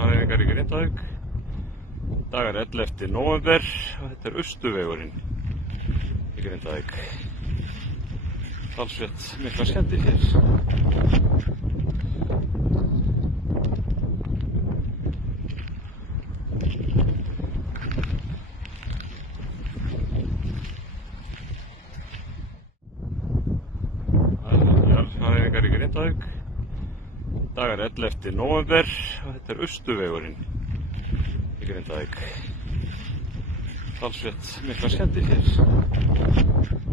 jarðhræringar í Grindavík. Í dag er 11. nóvember og þetta er Austurvegurinn í Grindavík. Talsvert mikla skemmdir hér. Jarðhræringar í Grindavík. Í dag er 11. nóvember og þetta er Austurvegurinn í Grindavík. Talsvert mikla skemmdir hér.